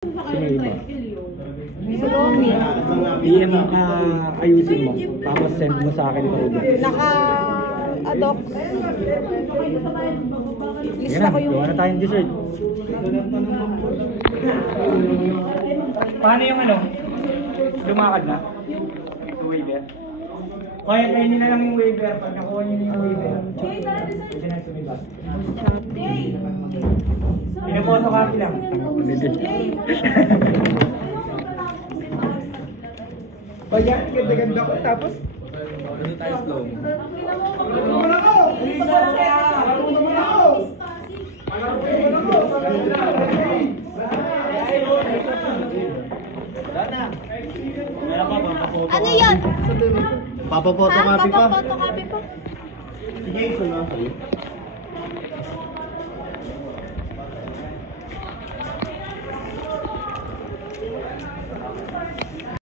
Sino iba? Si Romy. PM ayusin mo. Tapos send mo sa akin ito. Naka-adoc. Sige Lista na, ko yung... gawa na tayong dessert. Paano yung ano? Lumakad na? Sa waiver? Kaya kayo nila lang yung waiver. Pag nakuha nyo yung waiver. Pwede na sumibag. Pinapotocopy lang. O yan, ganda-ganda ko. Tapos? Ano tayo slow? Ano naman ako? Ano naman ako? Ano yun? Papapotocopy pa? Papapotocopy pa? Sige, isa na.